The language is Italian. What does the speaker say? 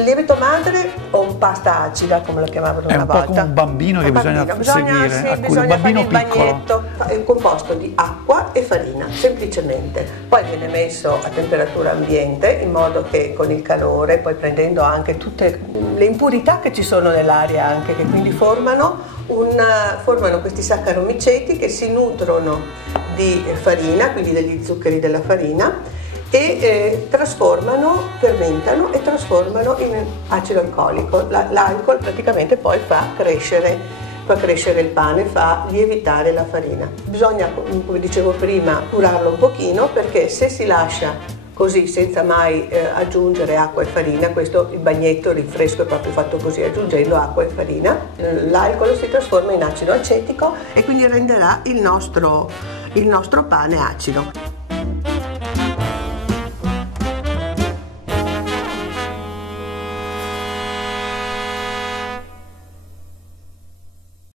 il lievito madre o pasta acida, come lo chiamavano una volta. È un po' come un bambino che bisogna seguire, sì, bisogna bambino fare il piccolo. bagnetto. È un composto di acqua e farina, semplicemente. Poi viene messo a temperatura ambiente, in modo che con il calore, poi prendendo anche tutte le impurità che ci sono nell'aria, anche che quindi formano questi saccaromiceti che si nutrono di farina, quindi degli zuccheri della farina, e fermentano e trasformano in acido alcolico. L'alcol praticamente poi fa crescere il pane, fa lievitare la farina. Bisogna, come dicevo prima, curarlo un pochino, perché se si lascia così senza mai aggiungere acqua e farina, questo il bagnetto, il rinfresco è proprio fatto così, aggiungendo acqua e farina, l'alcol si trasforma in acido acetico e quindi renderà il nostro pane acido.